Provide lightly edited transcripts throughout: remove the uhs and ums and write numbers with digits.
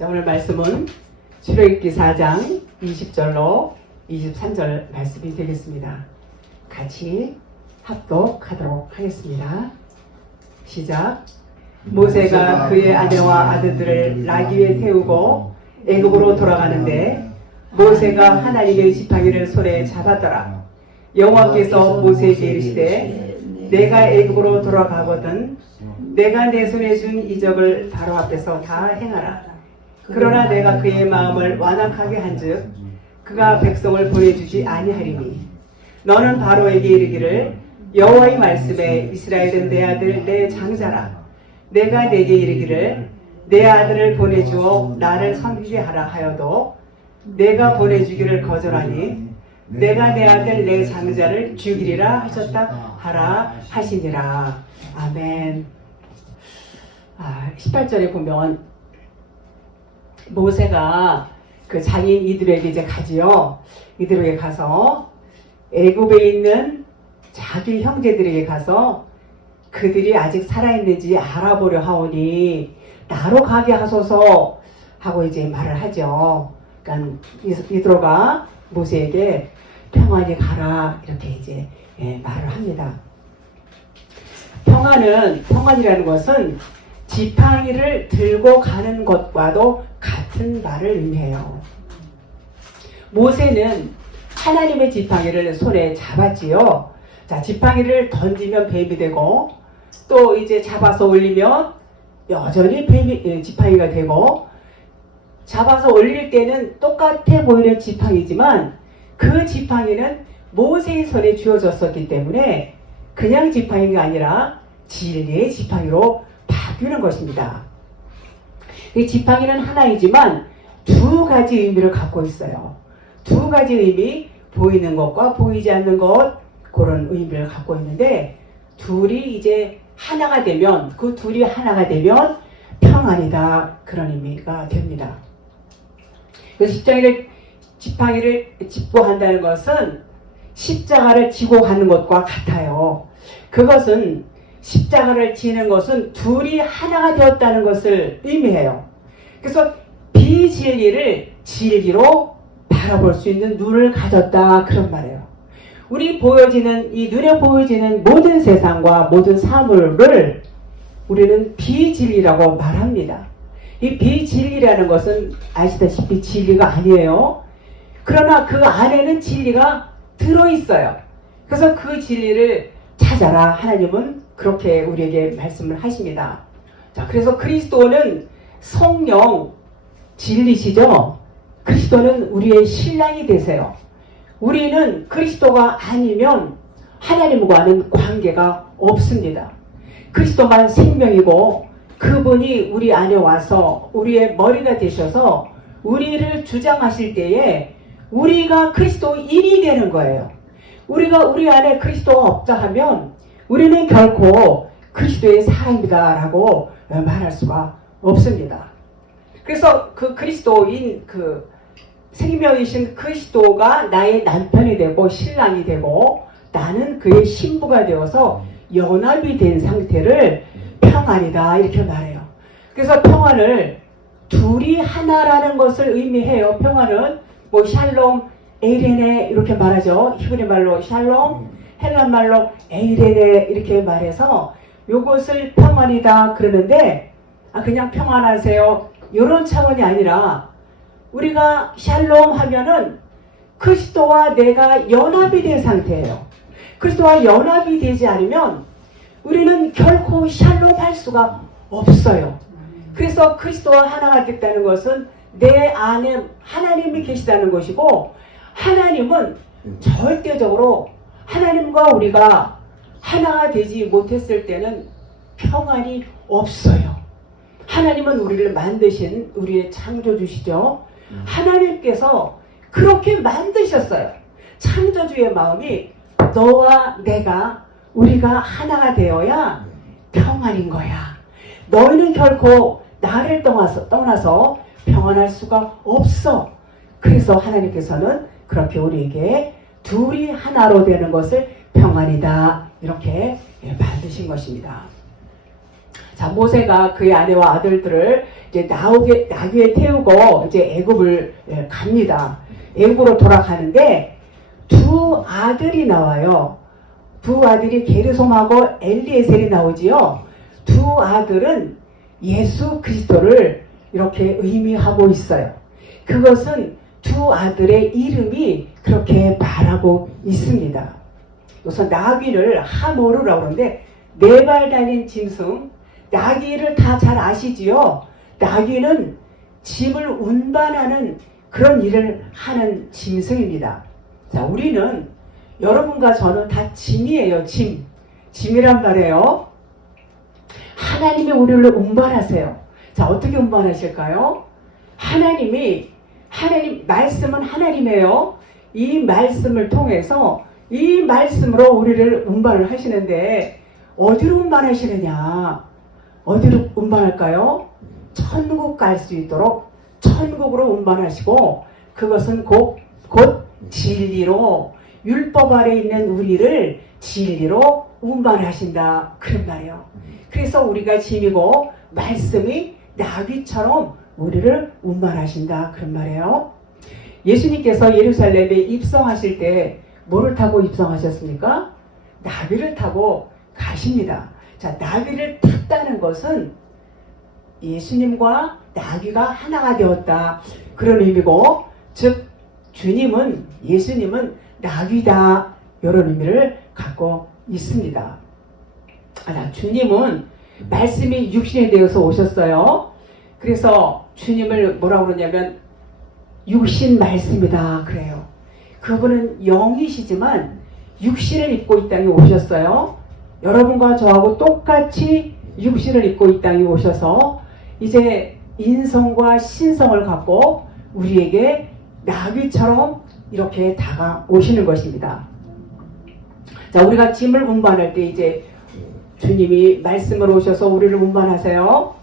자, 오늘 말씀은 출애굽기 4장 20절로 23절 말씀이 되겠습니다. 같이 합독하도록 하겠습니다. 시작. 모세가 그의 아내와 아들들을 나귀에 태우고 애굽으로 돌아가는데 모세가 하나님의 지팡이를 손에 잡았더라. 여호와께서 모세에게 이르시되 내가 애굽으로 돌아가거든 내가 내 손에 준 이적을 바로 앞에서 다 행하라. 그러나 내가 그의 마음을 완악하게 한즉 그가 백성을 보내주지 아니하리니 너는 바로에게 이르기를 여호와의 말씀에 이스라엘은 내 아들 내 장자라. 내가 내게 이르기를 내 아들을 보내주어 나를 섬기게 하라 하여도 내가 보내주기를 거절하니 내가 내 아들 내 장자를 죽이리라 하셨다 하라 하시니라. 아멘. 18절에 보면 모세가 그 장인 이들에게 이제 가지요. 이들에게 가서 애굽에 있는 자기 형제들에게 가서 그들이 아직 살아있는지 알아보려 하오니 나로 가게 하소서 하고 이제 말을 하죠. 그러니까 이드로가 모세에게 평안히 가라 이렇게 이제 말을 합니다. 평안이라는 것은 지팡이를 들고 가는 것과도 같은 말을 의미해요. 모세는 하나님의 지팡이를 손에 잡았지요. 자, 지팡이를 던지면 뱀이 되고 또 이제 잡아서 올리면 여전히 지팡이가 되고 잡아서 올릴 때는 똑같아 보이는 지팡이지만 그 지팡이는 모세의 손에 쥐어졌었기 때문에 그냥 지팡이가 아니라 진리의 지팡이로 바뀌는 것입니다. 이 지팡이는 하나이지만 두 가지 의미를 갖고 있어요. 두 가지 의미, 보이는 것과 보이지 않는 것, 그런 의미를 갖고 있는데 둘이 이제 하나가 되면 그 둘이 하나가 되면 평안이다 그런 의미가 됩니다. 지팡이를 짚고 한다는 것은 십자가를 지고 가는 것과 같아요. 그것은 십자가를 지는 것은 둘이 하나가 되었다는 것을 의미해요. 그래서 비진리를 진리로 바라볼 수 있는 눈을 가졌다 그런 말이에요. 이 눈에 보여지는 모든 세상과 모든 사물을 우리는 비진리라고 말합니다. 이 비진리라는 것은 아시다시피 진리가 아니에요. 그러나 그 안에는 진리가 들어있어요. 그래서 그 진리를 찾아라. 하나님은 그렇게 우리에게 말씀을 하십니다. 자, 그래서 그리스도는 성령 진리시죠. 그리스도는 우리의 신랑이 되세요. 우리는 그리스도가 아니면 하나님과는 관계가 없습니다. 그리스도만 생명이고 그분이 우리 안에 와서 우리의 머리가 되셔서 우리를 주장하실 때에 우리가 그리스도인이 되는 거예요. 우리가 우리 안에 그리스도가 없다 하면 우리는 결코 그리스도의 사람이다 라고 말할 수가 없습니다. 그래서 그 그리스도인 생명이신 그리스도가 나의 남편이 되고 신랑이 되고 나는 그의 신부가 되어서 연합이 된 상태를 평안이다 이렇게 말해요. 그래서 평안을 둘이 하나라는 것을 의미해요. 평안은 샬롬, 에이레네 이렇게 말하죠. 히브리 말로 샬롬, 헬란 말로 에이레네 이렇게 말해서 이것을 평안이다 그러는데 그냥 평안하세요 이런 차원이 아니라 우리가 샬롬 하면은 그리스도와 내가 연합이 된 상태예요. 그리스도와 연합이 되지 않으면 우리는 결코 샬롬 할 수가 없어요. 그래서 그리스도와 하나가 됐다는 것은 내 안에 하나님이 계시다는 것이고 하나님은 절대적으로 하나님과 우리가 하나가 되지 못했을 때는 평안이 없어요. 하나님은 우리를 만드신 우리의 창조주시죠. 하나님께서 그렇게 만드셨어요. 창조주의 마음이 너와 내가 우리가 하나가 되어야 평안인 거야. 너희는 결코 나를 떠나서 평안할 수가 없어. 그래서 하나님께서는 그렇게 우리에게 둘이 하나로 되는 것을 평안이다 이렇게 만드신 것입니다. 자, 모세가 그의 아내와 아들들을 이제 나귀에 태우고 이제 애굽을 갑니다. 애굽으로 돌아가는데 두 아들이 나와요. 두 아들이 게르솜하고 엘리에셀이 나오지요. 두 아들은 예수 그리스도를 이렇게 의미하고 있어요. 그것은 두 아들의 이름이 그렇게 말하고 있습니다. 우선 나귀를 하모르라고 하는데 네 발 달린 짐승, 나귀를 다 잘 아시지요? 나귀는 짐을 운반하는 그런 일을 하는 짐승입니다. 자, 우리는 여러분과 저는 다 짐이에요. 짐이란 말이에요. 하나님이 우리를 운반하세요. 자, 어떻게 운반하실까요? 하나님 말씀은 하나님이에요. 이 말씀을 통해서 이 말씀으로 우리를 운반을 하시는데 어디로 운반하시느냐? 어디로 운반할까요? 천국 갈 수 있도록 천국으로 운반하시고 그것은 곧 진리로 율법 아래 있는 우리를 진리로 운반하신다. 그런 말이에요. 그래서 우리가 짐이고 말씀이 나귀처럼 우리를 운반하신다. 그런 말이에요. 예수님께서 예루살렘에 입성하실 때 뭐를 타고 입성하셨습니까? 나귀를 타고 가십니다. 자, 나귀를 탔다는 것은 예수님과 나귀가 하나가 되었다. 그런 의미고, 즉 예수님은 나귀다. 이런 의미를 갖고 있습니다. 주님은 말씀이 육신이 되어서 오셨어요. 그래서 주님을 뭐라고 그러냐면 육신 말씀이다 그래요. 그분은 영이시지만 육신을 입고 이 땅에 오셨어요. 여러분과 저하고 똑같이 육신을 입고 이 땅에 오셔서 이제 인성과 신성을 갖고 우리에게 나귀처럼 이렇게 다가오시는 것입니다. 자, 우리가 짐을 운반할 때 이제 주님이 말씀으로 오셔서 우리를 운반하세요.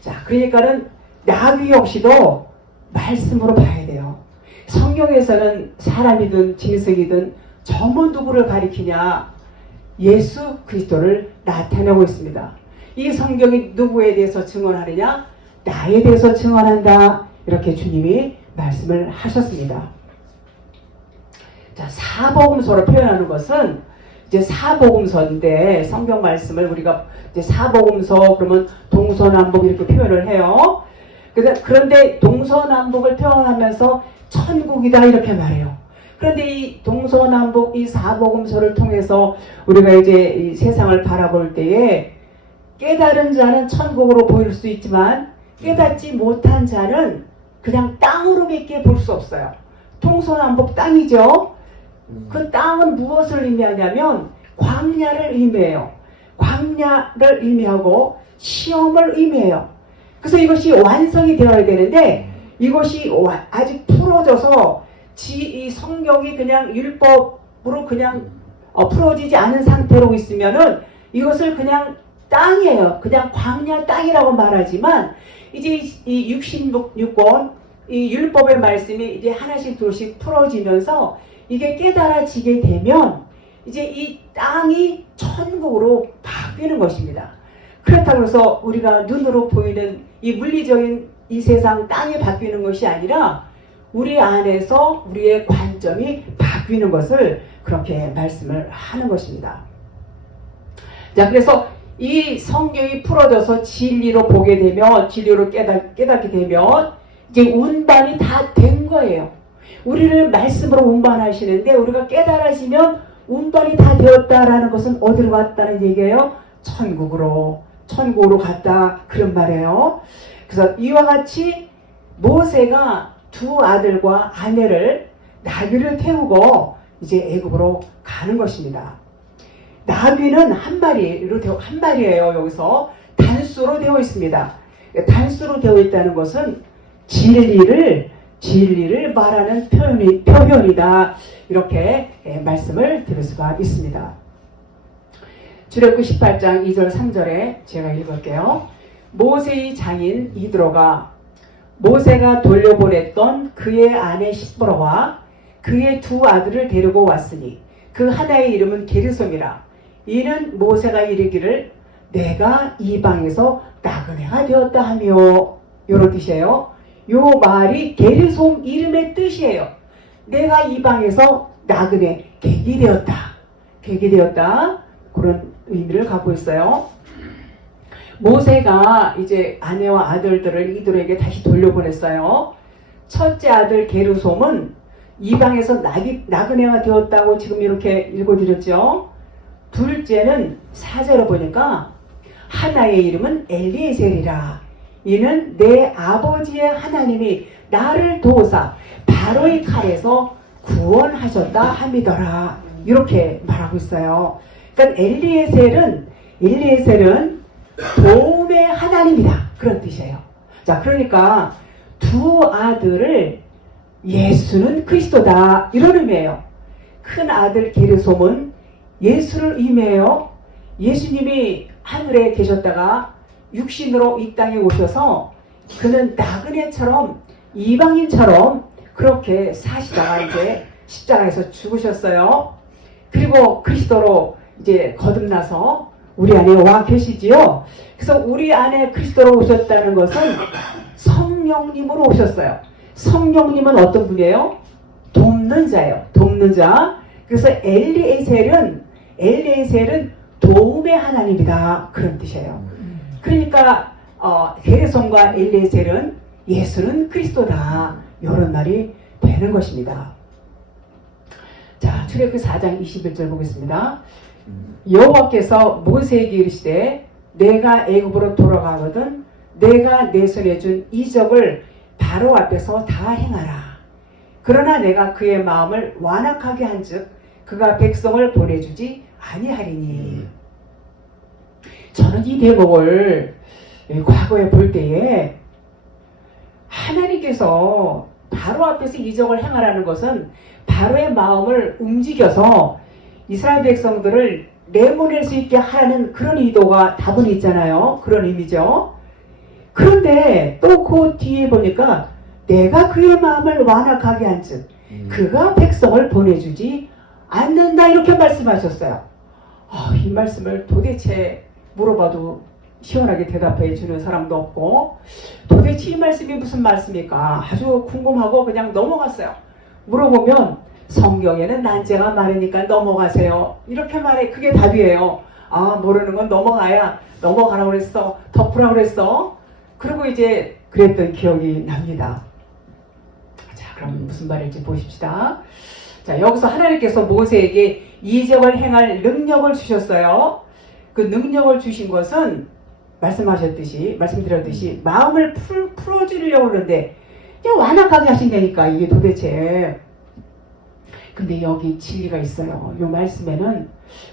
자, 그러니까는 나귀 역시도 말씀으로 봐야 돼요. 성경에서는 사람이든 짐승이든 전부 누구를 가리키냐? 예수 그리스도를 나타내고 있습니다. 이 성경이 누구에 대해서 증언하느냐? 나에 대해서 증언한다. 이렇게 주님이 말씀을 하셨습니다. 자, 사복음서로 표현하는 것은 이제 사복음서인데 성경 말씀을 우리가 이제 사복음서 그러면 동서남북 이렇게 표현을 해요. 그런데 동서남북을 표현하면서 천국이다 이렇게 말해요. 그런데 이 동서남북 이 사복음서를 통해서 우리가 이제 이 세상을 바라볼 때에 깨달은 자는 천국으로 보일 수 있지만 깨닫지 못한 자는 그냥 땅으로밖에 볼 수 없어요. 동서남북 땅이죠. 그 땅은 무엇을 의미하냐면 광야를 의미해요. 광야를 의미하고 시험을 의미해요. 그래서 이것이 완성이 되어야 되는데 이것이 아직 풀어져서 이 성경이 그냥 율법으로 그냥 풀어지지 않은 상태로 있으면은 이것을 그냥 땅이에요. 그냥 광야 땅이라고 말하지만 이제 이 66권 이 율법의 말씀이 이제 하나씩 둘씩 풀어지면서 이게 깨달아지게 되면 이제 이 땅이 천국으로 바뀌는 것입니다. 그렇다고 해서 우리가 눈으로 보이는 이 물리적인 이 세상 땅이 바뀌는 것이 아니라 우리 안에서 우리의 관점이 바뀌는 것을 그렇게 말씀을 하는 것입니다. 자, 그래서 이 성경이 풀어져서 진리로 보게 되면 진리로 깨닫게 되면 이제 운반이 다 된 거예요. 우리를 말씀으로 운반하시는데 우리가 깨달아지면 운반이 다 되었다라는 것은 어디로 갔다는 얘기예요? 천국으로 갔다 그런 말이에요. 그래서 이와 같이 모세가 두 아들과 아내를 나귀를 태우고 이제 애굽으로 가는 것입니다. 나귀는 한 마리예요. 여기서 단수로 되어 있습니다. 단수로 되어 있다는 것은 진리를 말하는 표현이다. 이렇게 말씀을 드릴 수가 있습니다. 출애굽기 18장 2절 3절에 제가 읽을게요. 모세의 장인 이드로가 모세가 돌려보냈던 그의 아내 시므라와 그의 두 아들을 데리고 왔으니 그 하나의 이름은 게르솜이라. 이는 모세가 이르기를 내가 이방에서 나그네가 되었다 하며 요런 뜻이에요. 요 말이 게르솜 이름의 뜻이에요. 내가 이방에서 나그네 객이 되었다. 객이 되었다. 그런 의미를 갖고 있어요. 모세가 이제 아내와 아들들을 이들에게 다시 돌려보냈어요. 첫째 아들 게르솜은 이방에서 나그네가 되었다고 지금 이렇게 읽어드렸죠. 둘째는 4절에 보니까 하나의 이름은 엘리에셀이라. 이는 내 아버지의 하나님이 나를 도우사 바로의 칼에서 구원하셨다 함이더라. 이렇게 말하고 있어요. 그러니까 엘리에셀은 도움의 하나님이다. 그런 뜻이에요. 자, 그러니까 두 아들을 예수는 그리스도다. 이런 의미예요. 큰 아들 게르솜은 예수를 의미해요. 예수님이 하늘에 계셨다가 육신으로 이 땅에 오셔서 그는 나그네처럼 이방인처럼 그렇게 사시다가 이제 십자가에서 죽으셨어요. 그리고 그리스도로 이제 거듭나서 우리 안에 와 계시지요. 그래서 우리 안에 그리스도로 오셨다는 것은 성령님으로 오셨어요. 성령님은 어떤 분이에요? 돕는 자예요. 돕는 자. 그래서 엘리에셀은 도움의 하나님이다. 그런 뜻이에요. 그러니까 게르솜과 엘리에셀은 예수는 그리스도다. 이런 말이 되는 것입니다. 자, 출애굽기 4장 21절 보겠습니다. 여호와께서 모세에게 이르시되 내가 애굽으로 돌아가거든 내가 내 손에 준 이적을 바로 앞에서 다 행하라. 그러나 내가 그의 마음을 완악하게 한즉 그가 백성을 보내주지 아니하리니. 저는 이 대목을 과거에 볼 때에 하나님께서 바로 앞에서 이적을 행하라는 것은 바로의 마음을 움직여서 이스라엘 백성들을 내보낼 수 있게 하라는 그런 의도가 다분히 있잖아요. 그런 의미죠. 그런데 또 그 뒤에 보니까 내가 그의 마음을 완악하게 한즉 그가 백성을 보내주지 않는다. 이렇게 말씀하셨어요. 이 말씀을 도대체 물어봐도 시원하게 대답해 주는 사람도 없고 도대체 이 말씀이 무슨 말씀입니까? 아주 궁금하고 그냥 넘어갔어요. 물어보면 성경에는 난제가 많으니까 넘어가세요. 이렇게 말해. 그게 답이에요. 모르는 건 넘어가라고 그랬어. 덮으라고 그랬어. 그리고 이제 그랬던 기억이 납니다. 자, 그럼 무슨 말일지 보십시다. 자, 여기서 하나님께서 모세에게 이적을 행할 능력을 주셨어요. 그 능력을 주신 것은 말씀드렸듯이 마음을 풀어주려고 그러는데 그냥 완악하게 하신다니까. 이게 도대체. 근데 여기 진리가 있어요. 이 말씀에는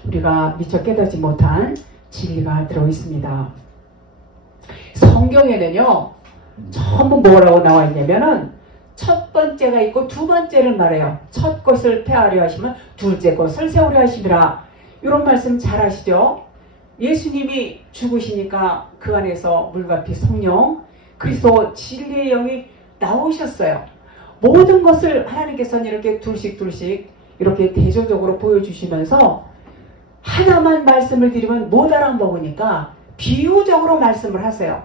우리가 미처 깨닫지 못한 진리가 들어있습니다. 성경에는요 전부 뭐라고 나와 있냐면은 첫 번째가 있고 두 번째를 말해요. 첫 것을 폐하려 하시면 둘째 것을 세우려 하시리라. 이런 말씀 잘 아시죠? 예수님이 죽으시니까 그 안에서 물과 피 성령 그리스도 진리의 영이 나오셨어요. 모든 것을 하나님께서는 이렇게 둘씩 이렇게 대조적으로 보여주시면서 하나만 말씀을 드리면 못 알아먹으니까 비유적으로 말씀을 하세요.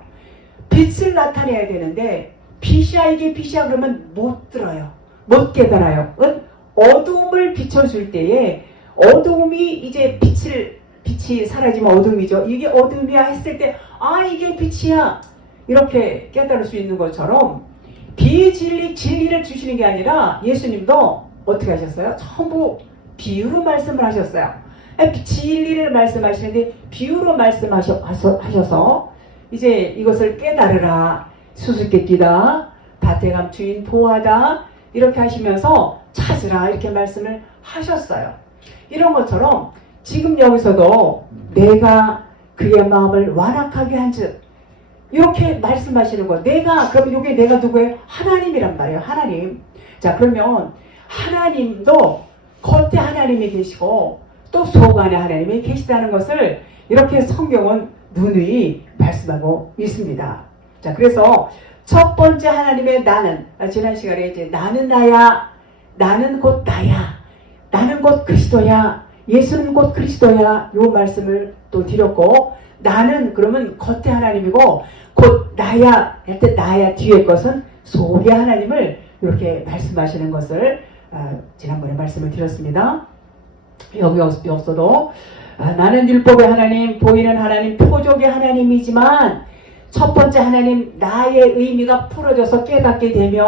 빛을 나타내야 되는데 빛이야 이게 빛이야 그러면 못 들어요. 못 깨달아요. 어둠을 비춰줄 때에 어둠이 이제 빛이 사라지면 어둠이죠. 이게 어둠이야 했을 때 이게 빛이야 이렇게 깨달을 수 있는 것처럼 진리를 주시는 게 아니라 예수님도 어떻게 하셨어요? 전부 비유로 말씀을 하셨어요. 진리를 말씀하시는데 비유로 말씀하셔서 이제 이것을 깨달으라. 수수께끼다. 밭에 감추인 보화다. 이렇게 하시면서 찾으라. 이렇게 말씀을 하셨어요. 이런 것처럼 지금 여기서도 내가 그의 마음을 완악하게 한즉 이렇게 말씀하시는 거. 그럼 이게 내가 누구예요? 하나님이란 말이에요. 하나님. 자, 그러면 하나님도 겉에 하나님이 계시고 또 속 안에 하나님이 계시다는 것을 이렇게 성경은 누누이 말씀하고 있습니다. 자, 그래서 첫 번째 하나님의 나는, 지난 시간에 이제 나는 나야, 나는 곧 나야, 나는 곧 그리스도야, 예수는 곧 그리스도야, 요 말씀을 또 드렸고, 나는 그러면 겉에 하나님이고 곧 나야 할 때 나야 뒤에 것은 속의 하나님을 이렇게 말씀하시는 것을 지난번에 말씀을 드렸습니다. 여기서도 나는 율법의 하나님, 보이는 하나님, 표적의 하나님이지만 첫 번째 하나님 나의 의미가 풀어져서 깨닫게 되면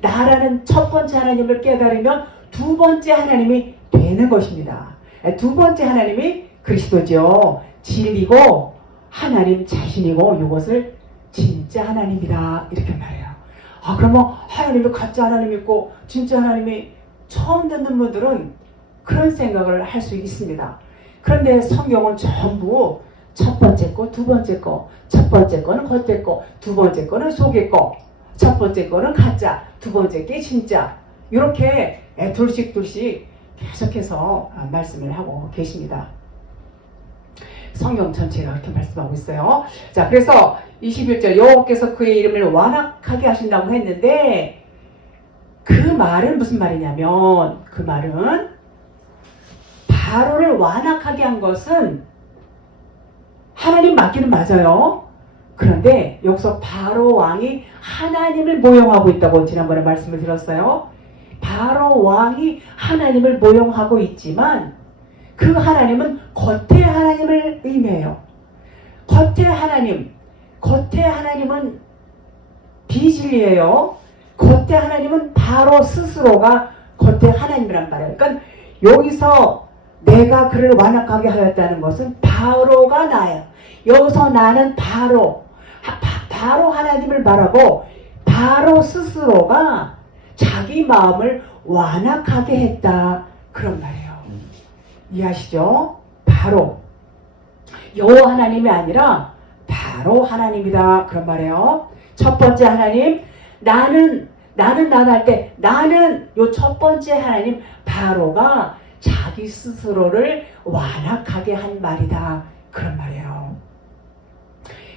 나라는 첫 번째 하나님을 깨달으면 두 번째 하나님이 되는 것입니다. 두 번째 하나님이 그리스도죠. 진리고 하나님 자신이고 이것을 진짜 하나님이다 이렇게 말해요. 그러면 하나님이 가짜 하나님 있고 진짜 하나님이 처음 듣는 분들은 그런 생각을 할 수 있습니다. 그런데 성경은 전부 첫 번째 거, 두 번째 거, 첫 번째 거는 겉에 거, 두 번째 거는 속에 거, 첫 번째 거는 가짜, 두 번째 게 진짜 이렇게 둘씩 계속해서 말씀을 하고 계십니다. 성경 전체가 그렇게 말씀하고 있어요. 자, 그래서 21절 여호와께서 그의 이름을 완악하게 하신다고 했는데 그 말은 무슨 말이냐면 그 말은 바로를 완악하게 한 것은 하나님 맞기는 맞아요. 그런데 여기서 바로 왕이 하나님을 모형하고 있다고 지난번에 말씀을 드렸어요. 바로 왕이 하나님을 모형하고 있지만 그 하나님은 겉의 하나님을 의미해요. 겉의 하나님은 비진리예요. 겉의 하나님은 바로 스스로가 겉의 하나님이란 말이에요. 그러니까 여기서 내가 그를 완악하게 하였다는 것은 바로가 나예요. 여기서 나는 바로 하나님을 말하고 바로 스스로가 자기 마음을 완악하게 했다 그런 말이에요. 이해하시죠? 바로 여호와 하나님이 아니라 바로 하나님이다 그런 말이에요. 첫 번째 하나님 나는 할 때 나는 요 첫 번째 하나님 바로가 자기 스스로를 완악하게 한 말이다 그런 말이에요.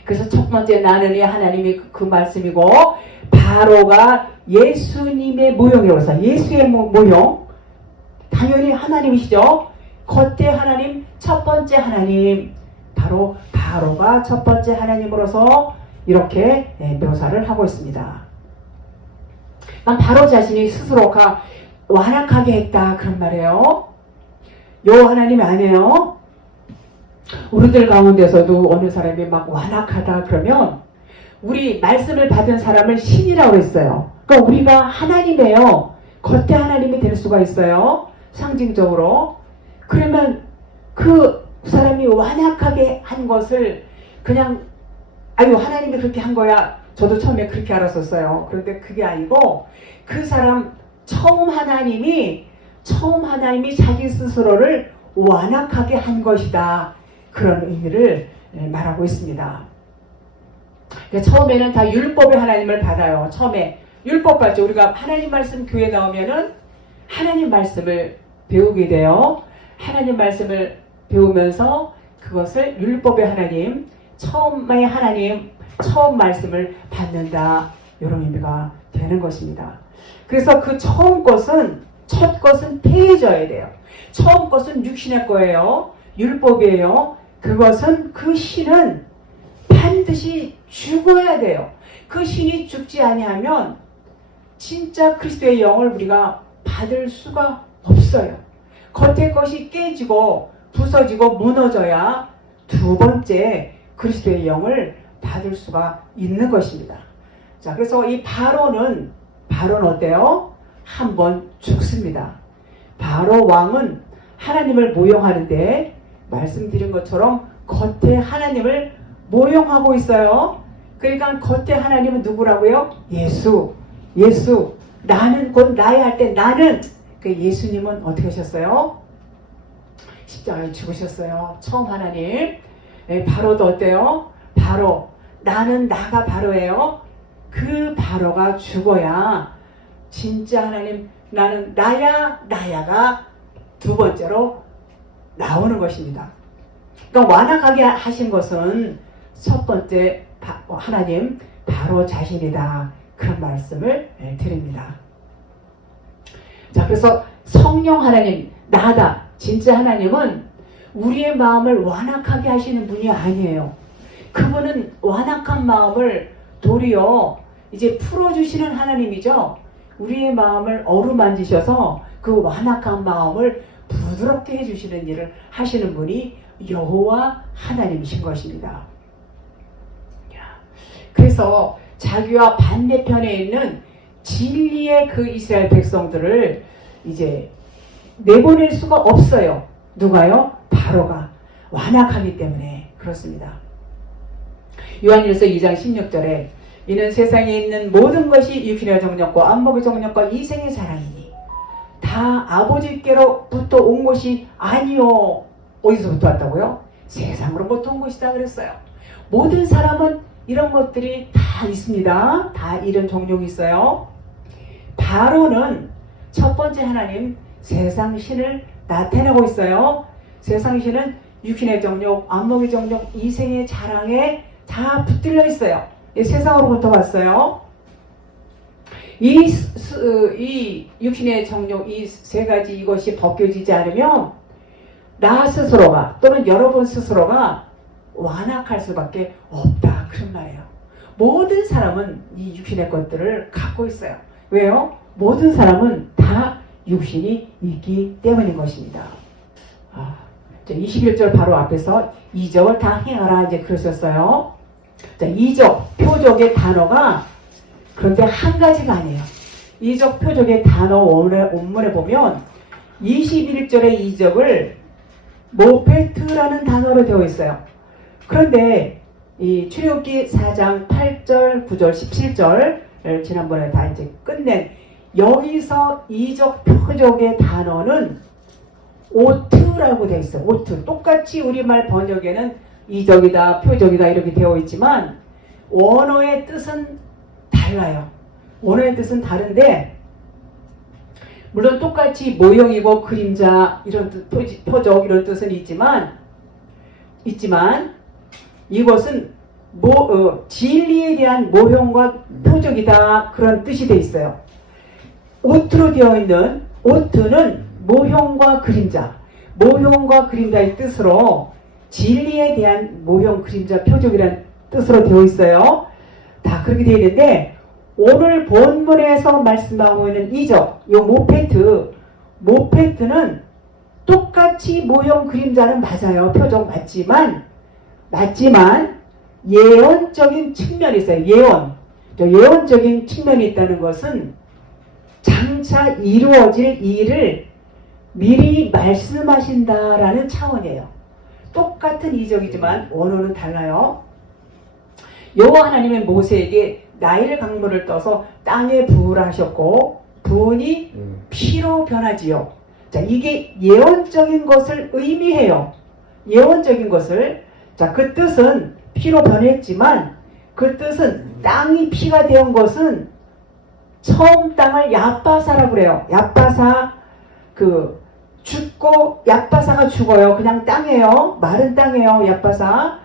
그래서 첫 번째 나는이 하나님이 그 말씀이고 바로가 예수님의 모형이라서 예수의 모형 당연히 하나님이시죠. 겉에 하나님 첫 번째 하나님 바로 바로가 첫 번째 하나님으로서 이렇게 묘사를 하고 있습니다. 바로 자신이 스스로가 완악하게 했다 그런 말이에요. 여호와 하나님이 아니에요. 우리들 가운데서도 어느 사람이 막 완악하다 그러면 우리 말씀을 받은 사람을 신이라고 했어요. 그러니까 우리가 하나님이에요. 겉에 하나님이 될 수가 있어요. 상징적으로. 그러면 그 사람이 완악하게 한 것을 그냥 하나님이 그렇게 한 거야. 저도 처음에 그렇게 알았었어요. 그런데 그게 아니고 그 사람 처음 하나님이 자기 스스로를 완악하게 한 것이다. 그런 의미를 말하고 있습니다. 처음에는 다 율법의 하나님을 받아요. 처음에 율법 받죠. 우리가 하나님 말씀 교회 나오면은 하나님 말씀을 배우게 돼요. 하나님 말씀을 배우면서 그것을 율법의 하나님, 처음의 하나님, 처음 말씀을 받는다. 이런 의미가 되는 것입니다. 그래서 그 첫 것은 폐해져야 돼요. 처음 것은 육신의 거예요. 율법이에요. 그 신은 반드시 죽어야 돼요. 그 신이 죽지 아니하면 진짜 그리스도의 영을 우리가 받을 수가 없어요. 겉의 것이 깨지고 부서지고 무너져야 두 번째 그리스도의 영을 받을 수가 있는 것입니다. 자, 그래서 이 바로는 어때요? 한번 죽습니다. 바로 왕은 하나님을 모형하는데 말씀드린 것처럼 겉에 하나님을 모형하고 있어요. 그러니까 겉에 하나님은 누구라고요? 예수. 나는 곧 나야 할 때 나는 그 예수님은 어떻게 하셨어요? 십자가에 죽으셨어요. 처음 하나님. 바로도 어때요? 바로 나는 나가 바로예요. 그 바로가 죽어야 진짜 하나님 나는 나야가 두 번째로 나오는 것입니다. 그러니까 완악하게 하신 것은 첫 번째 하나님 바로 자신이다. 그런 말씀을 드립니다. 자, 그래서 성령 하나님 나다. 진짜 하나님은 우리의 마음을 완악하게 하시는 분이 아니에요. 그분은 완악한 마음을 도리어 이제 풀어주시는 하나님이죠. 우리의 마음을 어루만지셔서 그 완악한 마음을 부드럽게 해주시는 일을 하시는 분이 여호와 하나님이신 것입니다. 그래서 자기와 반대편에 있는 진리의 그 이스라엘 백성들을 이제 내보낼 수가 없어요. 누가요? 바로가 완악하기 때문에 그렇습니다. 요한일서 2장 16절에 이는 세상에 있는 모든 것이 육신의 정욕과 안목의 정욕과 이생의 자랑이니 다 아버지께로부터 온 것이 아니요. 어디서부터 왔다고요? 세상으로부터 온 것이다 그랬어요. 모든 사람은 이런 것들이 다 있습니다. 다 이런 정욕이 있어요. 바로는 첫 번째 하나님 세상 신을 나타내고 있어요. 세상 신은 육신의 정욕, 안목의 정욕, 이생의 자랑에 다 붙들려 있어요. 세상으로부터 왔어요. 이 육신의 정욕, 이 세 가지 이것이 벗겨지지 않으면 나 스스로가 또는 여러분 스스로가 완악할 수밖에 없다. 그런 말이에요. 모든 사람은 이 육신의 것들을 갖고 있어요. 왜요? 모든 사람은 다 육신이 있기 때문인 것입니다. 21절 바로 앞에서 이적을 다 행하라 이제 그러셨어요. 자, 이적, 표적의 단어가 그런데 한 가지가 아니에요. 이적, 표적의 단어 원문에 보면 21절의 이적을 모페트라는 단어로 되어 있어요. 그런데 이 출애굽기 4장 8절, 9절, 17절 지난번에 다 이제 끝낸 여기서 이적, 표적의 단어는 오트라고 되어 있어요. 오트. 똑같이 우리말 번역에는 이적이다, 표적이다 이렇게 되어 있지만 원어의 뜻은 달라요. 원어의 뜻은 다른데 물론 똑같이 모형이고 그림자 이런 뜻, 표적 이런 뜻은 있지만 이것은 진리에 대한 모형과 표적이다 그런 뜻이 되어 있어요. 오트로 되어 있는 오트는 모형과 그림자의 뜻으로 진리에 대한 모형, 그림자, 표적이라는 뜻으로 되어 있어요. 다 그렇게 되어 있는데 오늘 본문에서 말씀하고 있는 이적, 이 모페트는 똑같이 모형, 그림자는 맞아요. 표적 맞지만 예언적인 측면이 있어요. 예언적인 측면이 있다는 것은 장차 이루어질 일을 미리 말씀하신다라는 차원이에요. 똑같은 이적이지만 원어는 달라요. 여호와 하나님은 모세에게 나일 강물을 떠서 땅에 부으라 하셨고 부은이 피로 변하지요. 자, 이게 예언적인 것을 의미해요. 예언적인 것을. 자, 그 뜻은 피로 변했지만 그 뜻은 땅이 피가 된 것은 처음 땅을 얍바사라고 그래요. 얍바사 죽고 얍바사가 죽어요. 그냥 땅이에요. 마른 땅이에요. 얍바사.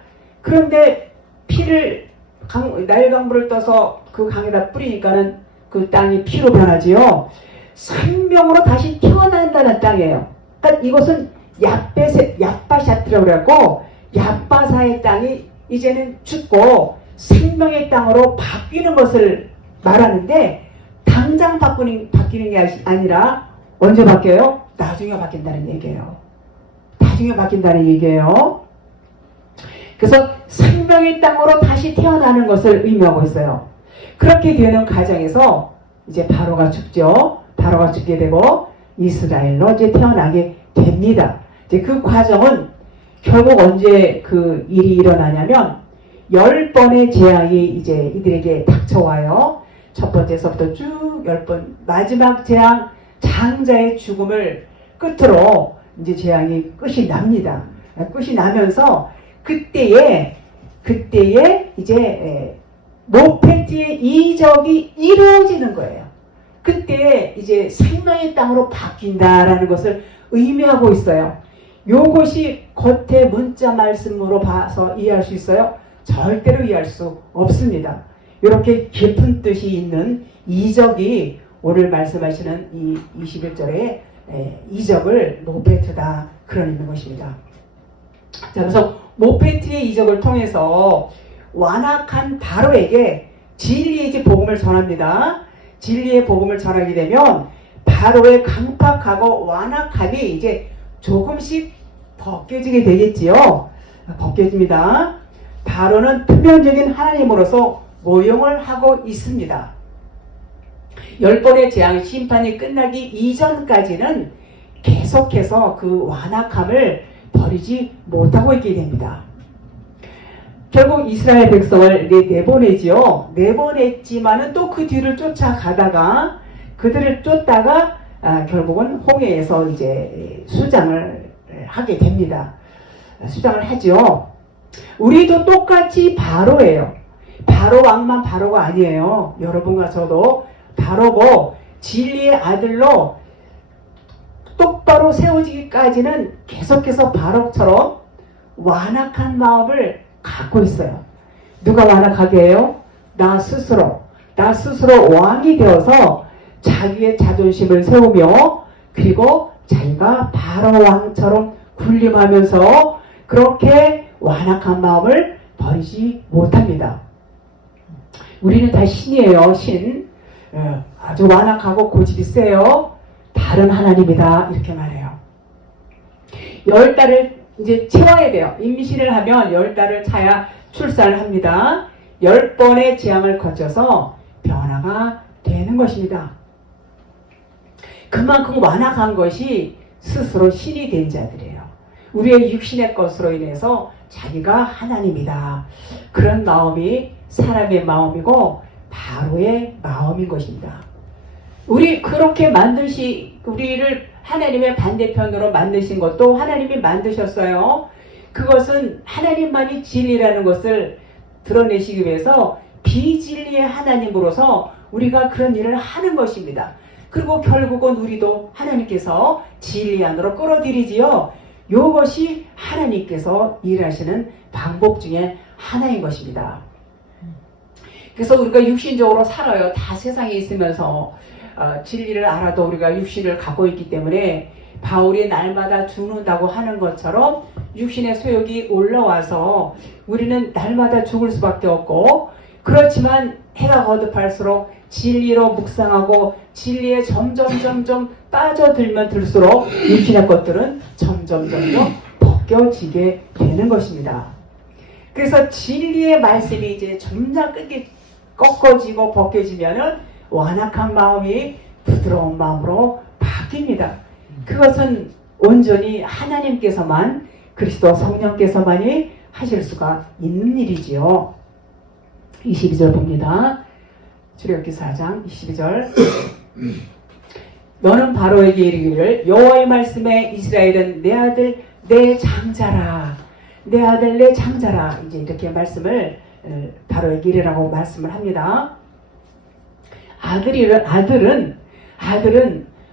그런데 피를 나일 강물을 떠서 그 강에다 뿌리니까는 그 땅이 피로 변하지요. 생명으로 다시 태어난다는 땅이에요. 그러니까 이것은 얍바샤트라고 그래갖고 얍바사의 땅이 이제는 죽고 생명의 땅으로 바뀌는 것을 말하는데 당장 바뀌는 게 아니라 언제 바뀌어요? 나중에 바뀐다는 얘기예요. 그래서 생명의 땅으로 다시 태어나는 것을 의미하고 있어요. 그렇게 되는 과정에서 이제 바로가 죽죠. 바로가 죽게 되고 이스라엘로 이제 태어나게 됩니다. 이제 그 과정은 결국 언제 그 일이 일어나냐면 10번의 재앙이 이제 이들에게 닥쳐와요. 첫 번째서부터 쭉 10번, 마지막 재앙, 장자의 죽음을 끝으로 이제 재앙이 끝이 납니다. 끝이 나면서 그때에 이제 모페트의 이적이 이루어지는 거예요. 그때 이제 생명의 땅으로 바뀐다라는 것을 의미하고 있어요. 요것이 겉에 문자 말씀으로 봐서 이해할 수 있어요? 절대로 이해할 수 없습니다. 이렇게 깊은 뜻이 있는 이적이 오늘 말씀하시는 이 21절에 이적을 모페트다 그런 있는 것입니다. 자, 그래서 모페트의 이적을 통해서 완악한 바로에게 진리의 이제 복음을 전합니다. 진리의 복음을 전하게 되면 바로의 강팍하고 완악함이 이제 조금씩 벗겨지게 되겠지요. 벗겨집니다. 바로는 표면적인 하나님으로서 모형을 하고 있습니다. 10번의 재앙 심판이 끝나기 이전까지는 계속해서 그 완악함을 버리지 못하고 있게 됩니다. 결국 이스라엘 백성을 내보내지요. 내보냈지만은 또 그 뒤를 쫓아가다가 그들을 쫓다가 결국은 홍해에서 이제 수장을 하게 됩니다. 수장을 하죠. 우리도 똑같이 바로예요. 바로 왕만 바로가 아니에요. 여러분과 저도 바로고 진리의 아들로 똑바로 세워지기까지는 계속해서 바로처럼 완악한 마음을 갖고 있어요. 누가 완악하게 해요? 나 스스로 왕이 되어서 자기의 자존심을 세우며 그리고 자기가 바로 왕처럼 군림하면서 그렇게 완악한 마음을 버리지 못합니다. 우리는 다 신이에요. 신. 아주 완악하고 고집이 세요. 다른 하나님이다 이렇게 말해요. 10달을 이제 채워야 돼요. 임신을 하면 10달을 차야 출산을 합니다. 10번의 재앙을 거쳐서 변화가 되는 것입니다. 그만큼 완악한 것이 스스로 신이 된 자들이에요. 우리의 육신의 것으로 인해서 자기가 하나님이다. 그런 마음이 사람의 마음이고 바로의 마음인 것입니다. 우리 그렇게 우리를 하나님의 반대편으로 만드신 것도 하나님이 만드셨어요. 그것은 하나님만이 진리라는 것을 드러내시기 위해서 비진리의 하나님으로서 우리가 그런 일을 하는 것입니다. 그리고 결국은 우리도 하나님께서 진리 안으로 끌어들이지요. 이것이 하나님께서 일하시는 방법 중에 하나인 것입니다. 그래서 우리가 육신적으로 살아요. 다 세상에 있으면서 진리를 알아도 우리가 육신을 갖고 있기 때문에 바울이 날마다 죽는다고 하는 것처럼 육신의 소욕이 올라와서 우리는 날마다 죽을 수밖에 없고, 그렇지만 해가 거듭할수록 진리로 묵상하고 진리에 점점 빠져들면 들수록 육신의 것들은 점점 벗겨지게 되는 것입니다. 그래서 진리의 말씀이 이제 점점 꺾어지고 벗겨지면은 완악한 마음이 부드러운 마음으로 바뀝니다. 그것은 온전히 하나님께서만, 그리스도 성령께서만이 하실 수가 있는 일이지요. 22절 봅니다. 출애굽기 4장 22절. 너는 바로에게 이르기를 여호와의 말씀에 이스라엘은 내 아들 내 장자라. 내 아들 내 장자라. 이제 이렇게 말씀을 바로에게 이르라고 말씀을 합니다. 아들은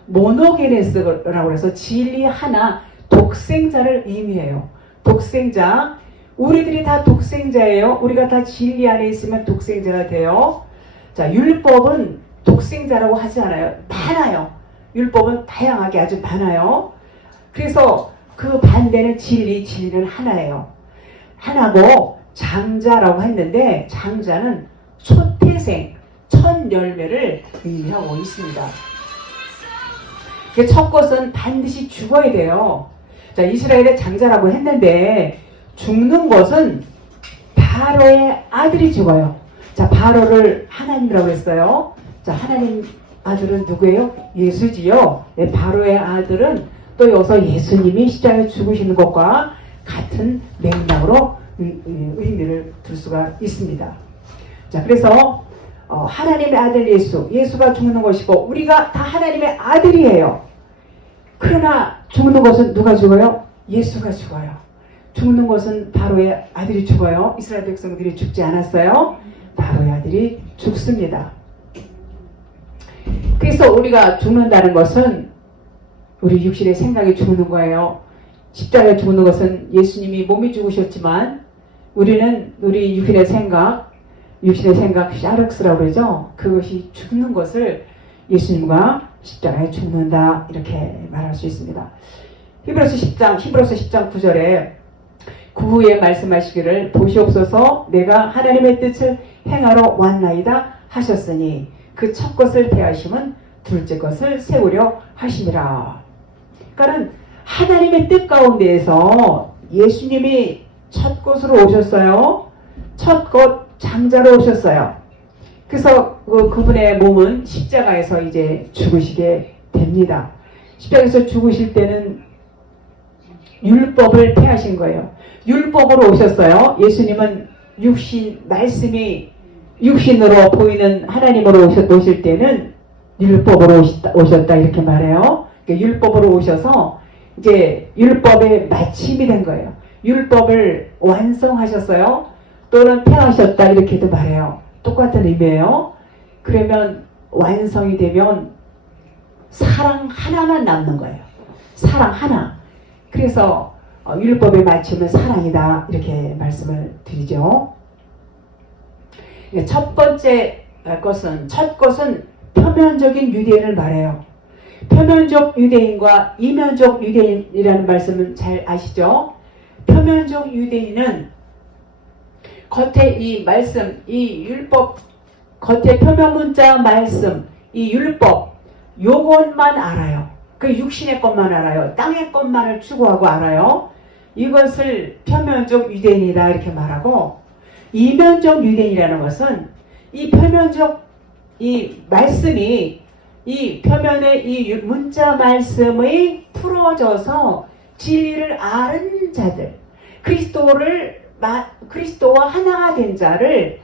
모노게네스라고 해서 진리 하나, 독생자를 의미해요. 독생자. 우리들이 다 독생자예요. 우리가 다 진리 안에 있으면 독생자가 돼요. 자, 율법은 독생자라고 하지 않아요. 많아요. 율법은 다양하게 아주 많아요. 그래서 그 반대는 진리는 하나예요. 하나고 장자라고 했는데 장자는 초태생, 첫 열매를 의미하고 있습니다. 첫 것은 반드시 죽어야 돼요. 자, 이스라엘의 장자라고 했는데 죽는 것은 바로의 아들이 죽어요. 자, 바로를 하나님이라고 했어요. 자, 하나님 아들은 누구예요? 예수지요. 네, 바로의 아들은 또 여기서 예수님이 십자가에 죽으시는 것과 같은 맥락으로 의미를 둘 수가 있습니다. 자, 그래서 하나님의 아들 예수가 죽는 것이고 우리가 다 하나님의 아들이에요. 그러나 죽는 것은 누가 죽어요? 예수가 죽어요. 죽는 것은 바로의 아들이 죽어요. 이스라엘 백성들이 죽지 않았어요. 바로의 아들이 죽습니다. 그래서 우리가 죽는다는 것은 우리 육신의 생각이 죽는 거예요. 십자가에 죽는 것은 예수님이 몸이 죽으셨지만 우리는 우리 육신의 생각 샤륵스라고 그러죠. 그것이 죽는 것을 예수님과 십자가에 죽는다 이렇게 말할 수 있습니다. 히브리서 10장 9절에 그 후에 말씀하시기를 보시옵소서 내가 하나님의 뜻을 행하러 왔나이다 하셨으니 그 첫 것을 패하심은 둘째 것을 세우려 하심이라. 그러니까 하나님의 뜻 가운데에서 예수님이 첫 것으로 오셨어요. 첫 것 장자로 오셨어요. 그래서 그분의 몸은 십자가에서 이제 죽으시게 됩니다. 십자가에서 죽으실 때는 율법을 폐하신 거예요. 율법으로 오셨어요. 예수님은 육신, 말씀이 육신으로 보이는 하나님으로 오실 때는 율법으로 오셨다 이렇게 말해요. 그러니까 율법으로 오셔서 이제 율법의 마침이 된 거예요. 율법을 완성하셨어요. 또는 폐하셨다 이렇게도 말해요. 똑같은 의미예요. 그러면 완성이 되면 사랑 하나만 남는 거예요. 사랑 하나. 그래서 율법의 마침은 사랑이다 이렇게 말씀을 드리죠. 첫 번째 것은 첫 것은 표면적인 유대인을 말해요. 표면적 유대인과 이면적 유대인이라는 말씀은 잘 아시죠? 표면적 유대인은 겉에 이 말씀, 이 율법, 겉에 표면 문자 말씀, 이 율법 요것만 알아요. 그 육신의 것만 알아요. 땅의 것만을 추구하고 알아요. 이것을 표면적 유대인이다 이렇게 말하고, 이면적 유대인이라는 것은 이 표면적 이 말씀이 이 표면의 이 문자 말씀의 풀어져서 진리를 아는 자들, 그리스도와 하나가 된 자를,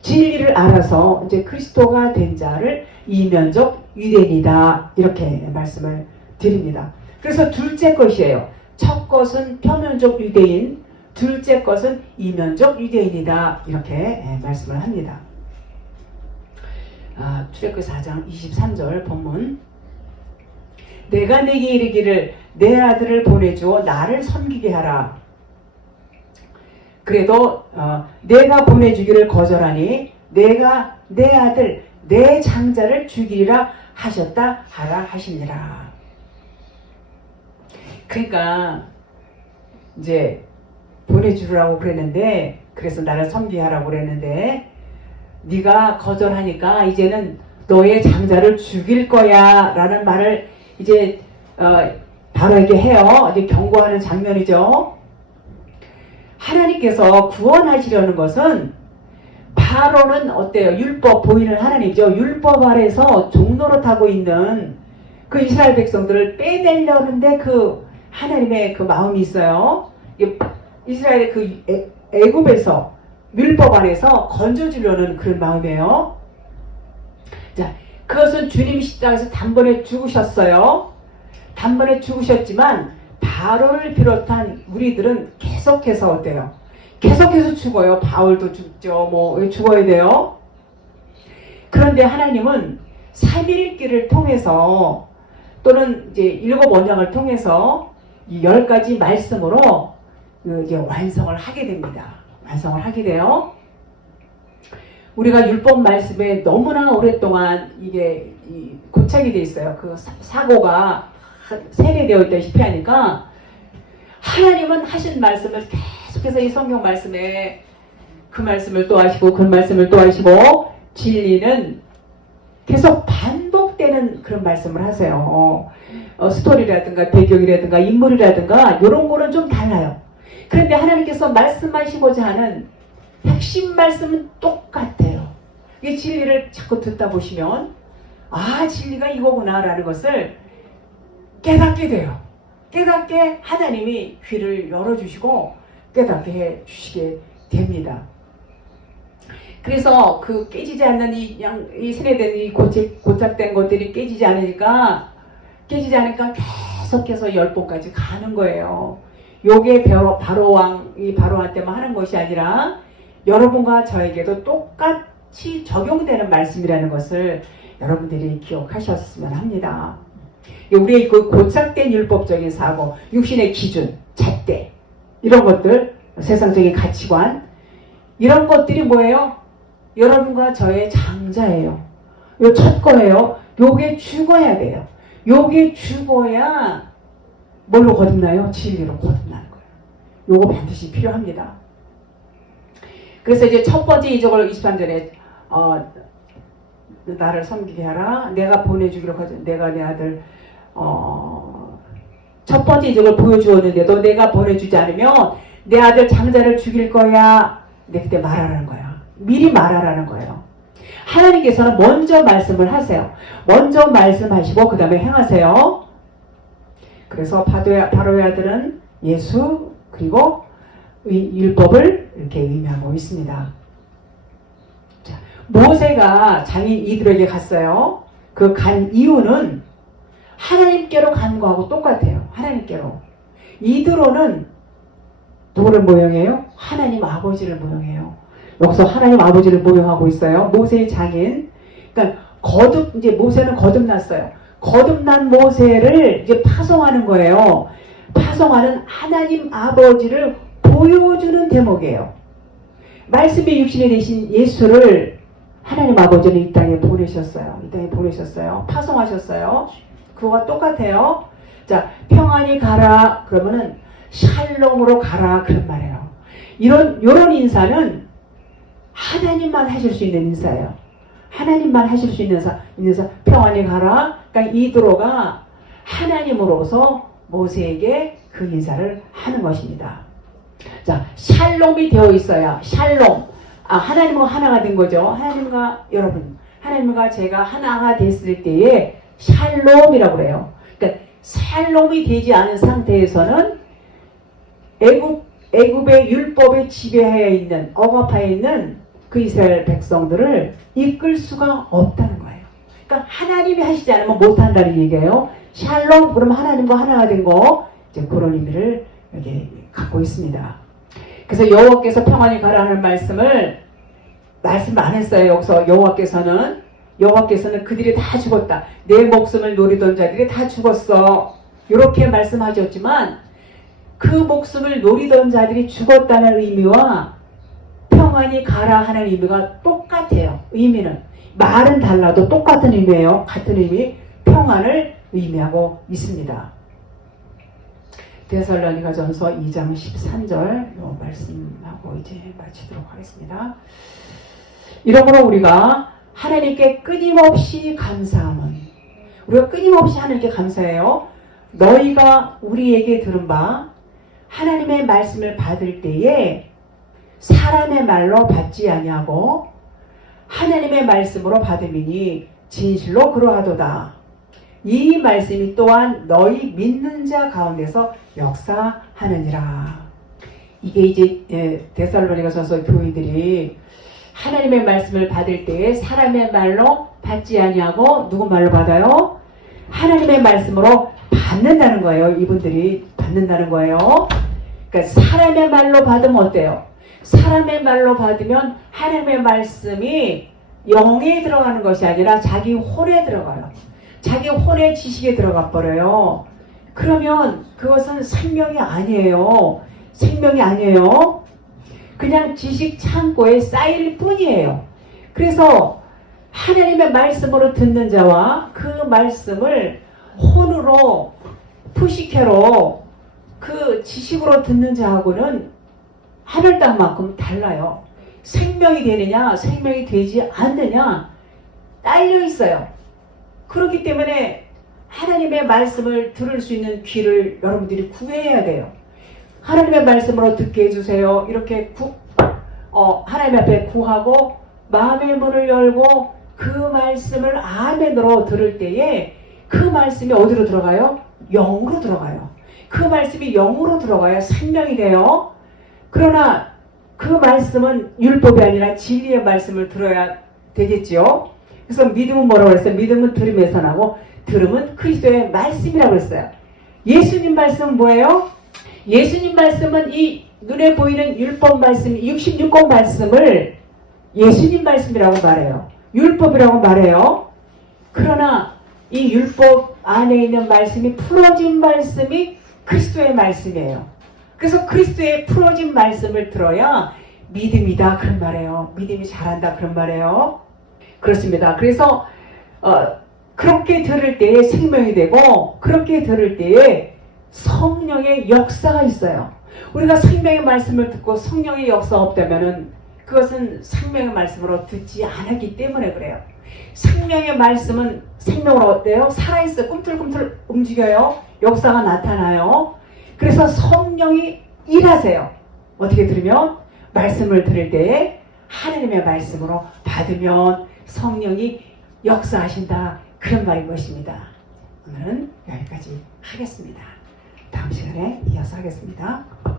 진리를 알아서 이제 그리스도가 된 자를 이면적 유대인이다 이렇게 말씀을 드립니다. 그래서 둘째 것이에요. 첫 것은 표면적 유대인, 둘째 것은 이면적 유대인이다 이렇게 말씀을 합니다. 출애굽기 4장 23절 본문, 내가 네게 이르기를 내 아들을 보내주어 나를 섬기게 하라. 그래도 내가 보내주기를 거절하니 내가 내 아들 내 장자를 죽이리라 하셨다 하라 하시니라. 그러니까 이제 보내주라고 그랬는데, 그래서 나를 섬기하라고 그랬는데 네가 거절하니까 이제는 너의 장자를 죽일 거야 라는 말을 이제 바로에게 해요. 이제 경고하는 장면이죠. 하나님께서 구원하시려는 것은, 바로는 어때요? 율법 보이는 하나님이죠. 율법 아래서 종노릇하고 있는 그 이스라엘 백성들을 빼내려는데 그 하나님의 그 마음이 있어요. 이스라엘의 그 애굽에서 율법 안에서 건져주려는 그런 마음이에요. 자, 그것은 주님이 십자가에서 단번에 죽으셨어요. 단번에 죽으셨지만 바로를 비롯한 우리들은 계속해서 어때요? 계속해서 죽어요. 바울도 죽죠. 왜 죽어야 돼요? 그런데 하나님은 3일길을 통해서, 또는 이제 7원장을 통해서 이 10가지 말씀으로 이제 완성을 하게 됩니다. 완성을 하게 돼요. 우리가 율법 말씀에 너무나 오랫동안 이게 고착이 돼 있어요. 그 사고가 세뇌되어 있다시피 하니까, 하나님은 하신 말씀을 계속해서 이 성경 말씀에 그 말씀을 또 하시고 그 말씀을 또 하시고, 진리는 계속 반복되는 그런 말씀을 하세요. 스토리라든가 배경이라든가 인물이라든가 이런 거는 좀 달라요. 그런데 하나님께서 말씀하시고자 하는 핵심 말씀은 똑같아요. 이 진리를 자꾸 듣다 보시면 진리가 이거구나 라는 것을 깨닫게 돼요. 깨닫게 하나님이 귀를 열어주시고 깨닫게 해주시게 됩니다. 그래서 그 깨지지 않는 이 세뇌된 이 고착된 것들이 깨지지 않으니까 계속해서 10번까지 가는 거예요. 요게 바로한테만 하는 것이 아니라 여러분과 저에게도 똑같이 적용되는 말씀이라는 것을 여러분들이 기억하셨으면 합니다. 우리의 그 고착된 율법적인 사고, 육신의 기준, 잣대, 이런 것들, 세상적인 가치관, 이런 것들이 뭐예요? 여러분과 저의 장자예요. 요 첫 거예요. 요게 죽어야 돼요. 요게 죽어야 뭘로 거듭나요? 진리로 거듭나는 거예요. 요거 반드시 필요합니다. 그래서 이제 첫 번째 이적을 23절에 나를 섬기게 하라. 내가 보내주기로 하죠. 내가 내 아들 첫 번째 이적을 보여주었는데도 내가 보내주지 않으면 내 아들 장자를 죽일 거야. 내 그때 말하라는 거야. 미리 말하라는 거예요. 하나님께서는 먼저 말씀을 하세요. 먼저 말씀하시고 그 다음에 행하세요. 그래서 바로의 아들은 예수 그리고 율법을 이렇게 의미하고 있습니다. 자, 모세가 장인 이드로에게 갔어요. 그 간 이유는 하나님께로 간 거하고 똑같아요. 하나님께로. 이드로는 누구를 모형해요? 하나님 아버지를 모형해요. 여기서 하나님 아버지를 모형하고 있어요. 모세의 장인. 그러니까 이제 모세는 거듭났어요. 거듭난 모세를 이제 파송하는 거예요. 파송하는 하나님 아버지를 보여주는 대목이에요. 말씀의 육신이 되신 예수를 하나님 아버지는 이 땅에 보내셨어요. 이 땅에 보내셨어요. 파송하셨어요. 그거와 똑같아요. 자, 평안히 가라. 그러면은 샬롬으로 가라. 그런 말이에요. 요런 인사는 하나님만 하실 수 있는 인사예요. 하나님만 하실 수 있는 인사. 평안히 가라. 그러니까 이드로가 하나님으로서 모세에게 그 인사를 하는 것입니다. 자, 샬롬이 되어 있어야 샬롬. 하나님과 하나가 된 거죠. 하나님과 제가 하나가 됐을 때에 샬롬이라고 그래요. 그러니까 샬롬이 되지 않은 상태에서는 애굽의 율법에 지배하여 있는 억압하여 있는 그 이스라엘 백성들을 이끌 수가 없다는 거예요. 그러니까 하나님이 하시지 않으면 못한다는 얘기예요. 샬롬 그러면 하나님과 하나가 된 거 이제 그런 의미를 여기 갖고 있습니다. 그래서 여호와께서 평안히 가라는 말씀 안 했어요. 여기서 여호와께서는 그들이 다 죽었다. 내 목숨을 노리던 자들이 다 죽었어. 이렇게 말씀하셨지만 그 목숨을 노리던 자들이 죽었다는 의미와 평안히 가라 하는 의미가 똑같아요. 의미는. 말은 달라도 똑같은 의미예요. 같은 의미. 평안을 의미하고 있습니다. 데살로니가전서 2장 13절 요 말씀하고 이제 마치도록 하겠습니다. 이러므로 우리가 하나님께 끊임없이 감사함은 우리가 끊임없이 하나님께 감사해요. 너희가 우리에게 들은 바 하나님의 말씀을 받을 때에 사람의 말로 받지 아니하고 하나님의 말씀으로 받음이니 진실로 그러하도다. 이 말씀이 또한 너희 믿는 자 가운데서 역사하느니라. 이게 이제 데살로니가전서 교인들이 하나님의 말씀을 받을 때에 사람의 말로 받지 아니하고 누구 말로 받아요? 하나님의 말씀으로 받는다는 거예요. 이분들이 받는다는 거예요. 그러니까 사람의 말로 받으면 어때요? 사람의 말로 받으면 하나님의 말씀이 영에 들어가는 것이 아니라 자기 혼에 들어가요. 자기 혼의 지식에 들어가 버려요. 그러면 그것은 생명이 아니에요. 생명이 아니에요. 그냥 지식 창고에 쌓일 뿐이에요. 그래서 하나님의 말씀으로 듣는 자와 그 말씀을 혼으로 푸시케로 그 지식으로 듣는 자하고는 하늘 땅만큼 달라요. 생명이 되느냐 생명이 되지 않느냐 딸려 있어요. 그렇기 때문에 하나님의 말씀을 들을 수 있는 귀를 여러분들이 구해야 돼요. 하나님의 말씀으로 듣게 해주세요. 이렇게 하나님 앞에 구하고 마음의 문을 열고 그 말씀을 아멘으로 들을 때에 그 말씀이 어디로 들어가요? 영으로 들어가요. 그 말씀이 영으로 들어가야 생명이 돼요. 그러나 그 말씀은 율법이 아니라 진리의 말씀을 들어야 되겠지요. 그래서 믿음은 뭐라고 했어요? 믿음은 들음에서 나고 들음은 그리스도의 말씀이라고 했어요. 예수님 말씀은 뭐예요? 예수님 말씀은 이 눈에 보이는 율법 말씀, 66권 말씀을 예수님 말씀이라고 말해요. 율법이라고 말해요. 그러나 이 율법 안에 있는 말씀이 풀어진 말씀이 그리스도의 말씀이에요. 그래서 그리스도의 풀어진 말씀을 들어야 믿음이다 그런 말이에요. 믿음이 잘한다 그런 말이에요. 그렇습니다. 그래서 그렇게 들을 때에 생명이 되고 그렇게 들을 때에 성령의 역사가 있어요. 우리가 생명의 말씀을 듣고 성령의 역사 없다면은 그것은 생명의 말씀으로 듣지 않았기 때문에 그래요. 생명의 말씀은 생명으로 어때요? 살아있어. 꿈틀꿈틀 움직여요. 역사가 나타나요. 그래서 성령이 일하세요. 어떻게 들으면? 말씀을 들을 때에 하나님의 말씀으로 받으면 성령이 역사하신다. 그런 말인 것입니다. 오늘은 여기까지 하겠습니다. 다음 시간에 이어서 하겠습니다.